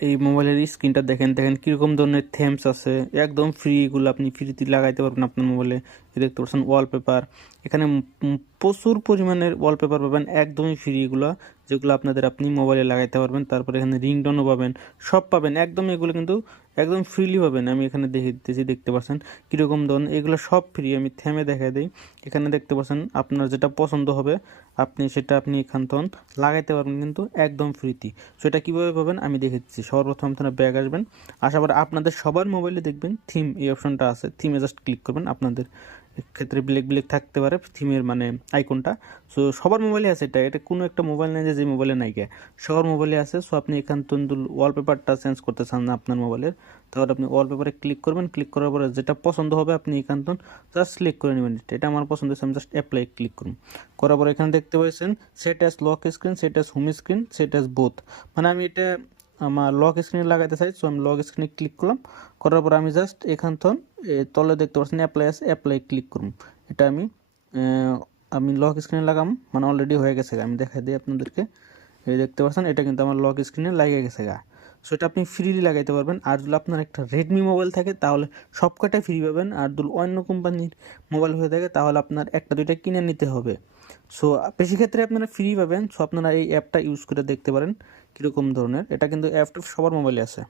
এই মোবাইলের স্ক্রিনটা দেখেন দেখেন কিরকম ধরনের থেমস আছে, একদম ফ্রি। এগুলো আপনি ফ্রিতে লাগাইতে পারবেন আপনার মোবাইলে। এই দেখতে পাচ্ছেন ওয়ালপেপার, এখানে প্রচুর পরিমাণের ওয়ালপেপার পাবেন একদমই ফ্রি এগুলো, যেগুলো আপনি মোবাইলে লাগাইতে পারবেন। তারপরে এখানে রিংটোনও পাবেন, সব পাবেন একদম। এগুলো কিন্তু একদম ফ্রিলি পাবেন। আমি এখানে দেখে দিতেছি, দেখতে পাচ্ছেন কীরকম ধরনের, এগুলো সব ফ্রি। আমি থেমে দেখা দিই, এখানে দেখতে পাচ্ছেন আপনার যেটা পছন্দ হবে আপনি এখান থেকে লাগাইতে পারবেন কিন্তু একদম ফ্রিতে। সেটা কীভাবে পাবেন আমি দেখে দিচ্ছি। সর্বপ্রথম আপনারা ব্যাগ আসবেন, আসার পর আপনাদের সবার মোবাইলে দেখবেন থিম এই অপশনটা আছে, থিমে জাস্ট ক্লিক করবেন। আপনাদের ক্ষেত্রে ব্ল্যাক ব্ল্যাক থাকতে পারে থিমের মানে আইকনটা। সো সবার মোবাইলে আছে, এটা কোনো একটা মোবাইল নেই যে মোবাইলে নাই গে, সবার মোবাইলে আছে। সো আপনি এখান থেকে ওয়ালপেপারটা চেঞ্জ করতে চান না আপনার মোবাইলের, তাহলে আপনি ওয়ালপেপারে ক্লিক করবেন। ক্লিক করার পরে যেটা পছন্দ হবে আপনি এখান থেকে জাস্ট সিলেক্ট করে নেবেন। এটা আমার পছন্দ হয়েছে, আমি জাস্ট অ্যাপ্লাই ক্লিক করুন। করার পর এখানে দেখতে পাচ্ছেন set as lock screen, set as home screen, set as both. মানে আমি এটা আমার লক স্ক্রিনে লাগাইতে চাই, সো আমি লক স্ক্রিনে ক্লিক করলাম। করার পর আমি জাস্ট এখান থেকে তলে দেখতে পাচ্ছেন অ্যাপ্লাই আছে, অ্যাপ্লাই ক্লিক করুন। এটা আমি লক স্ক্রিনে লাগাম, মানে অলরেডি হয়ে গেছে। আমি দেখাই দিই আপনাদেরকে, এই দেখতে পাচ্ছেন এটা কিন্তু আমার লক স্ক্রিনে লাগিয়ে গেছে গা। সো এটা আপনি ফ্রিলি লাগাইতে পারবেন। আর যদি আপনার একটা রেডমি মোবাইল থাকে তাহলে সব কটাই ফ্রি পাবেন। আর যদি অন্য কোম্পানির মোবাইল হয়ে থাকে তাহলে আপনার একটা দুইটা কিনে নিতে হবে। সো বেশি ক্ষেত্রে আপনারা ফ্রি পাবেন। সো আপনারা এই অ্যাপটা ইউজ করে দেখতে পারেন কীরকম ধরনের। এটা কিন্তু অ্যাপটা সবার মোবাইলে আছে।